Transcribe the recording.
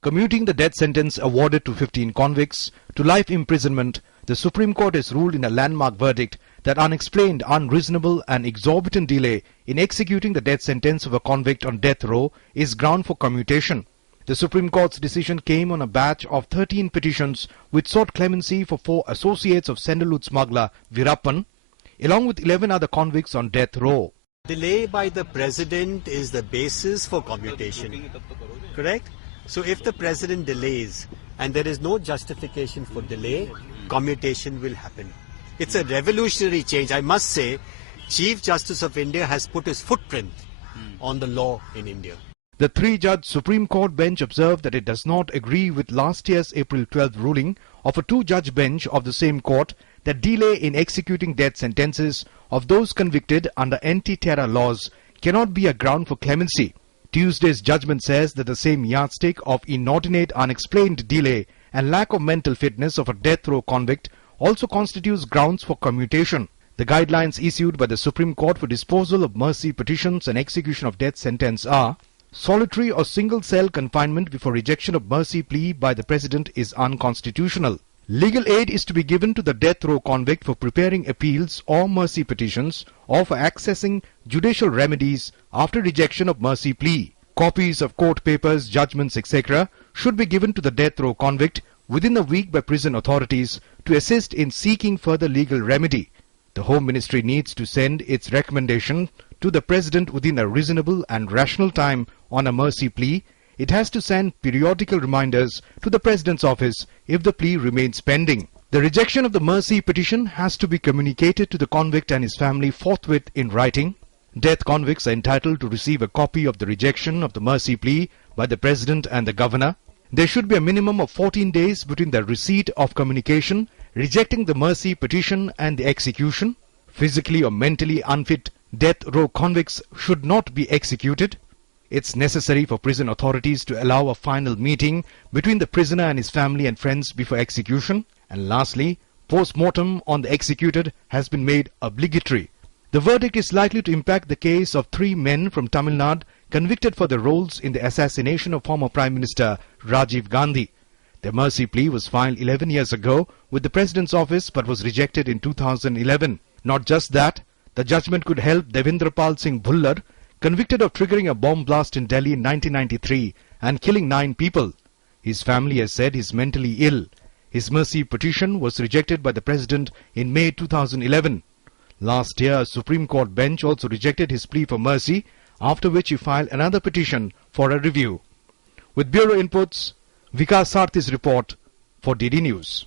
Commuting the death sentence awarded to 15 convicts to life imprisonment, the Supreme Court has ruled in a landmark verdict that unexplained, unreasonable and exorbitant delay in executing the death sentence of a convict on death row is ground for commutation. The Supreme Court's decision came on a batch of 13 petitions which sought clemency for 4 associates of sandalwood smuggler Virappan, along with 11 other convicts on death row. Delay by the President is the basis for commutation, correct? So if the President delays and there is no justification for delay, commutation will happen. It's a revolutionary change. I must say, Chief Justice of India has put his footprint on the law in India. The 3-judge Supreme Court bench observed that it does not agree with last year's April 12th ruling of a 2-judge bench of the same court that delay in executing death sentences of those convicted under anti-terror laws cannot be a ground for clemency. Tuesday's judgment says that the same yardstick of inordinate, unexplained delay and lack of mental fitness of a death row convict also constitutes grounds for commutation. The guidelines issued by the Supreme Court for disposal of mercy petitions and execution of death sentence are: solitary or single cell confinement before rejection of mercy plea by the President is unconstitutional. Legal aid is to be given to the death row convict for preparing appeals or mercy petitions or for accessing judicial remedies after rejection of mercy plea. Copies of court papers, judgments, etc. should be given to the death row convict within a week by prison authorities to assist in seeking further legal remedy. The Home Ministry needs to send its recommendation to the President within a reasonable and rational time on a mercy plea. It has to send periodical reminders to the President's office if the plea remains pending. The rejection of the mercy petition has to be communicated to the convict and his family forthwith in writing. Death convicts are entitled to receive a copy of the rejection of the mercy plea by the President and the Governor. There should be a minimum of 14 days between the receipt of communication, rejecting the mercy petition and the execution. Physically or mentally unfit death row convicts should not be executed. It's necessary for prison authorities to allow a final meeting between the prisoner and his family and friends before execution. And lastly, post-mortem on the executed has been made obligatory. The verdict is likely to impact the case of 3 men from Tamil Nadu convicted for their roles in the assassination of former Prime Minister Rajiv Gandhi. Their mercy plea was filed 11 years ago with the President's office but was rejected in 2011. Not just that, the judgment could help Devendrapal Singh Bhullar, convicted of triggering a bomb blast in Delhi in 1993 and killing 9 people. His family has said he's mentally ill. His mercy petition was rejected by the President in May 2011. Last year, a Supreme Court bench also rejected his plea for mercy, after which he filed another petition for a review. With Bureau Inputs, Vikas Sarthi's report for DD News.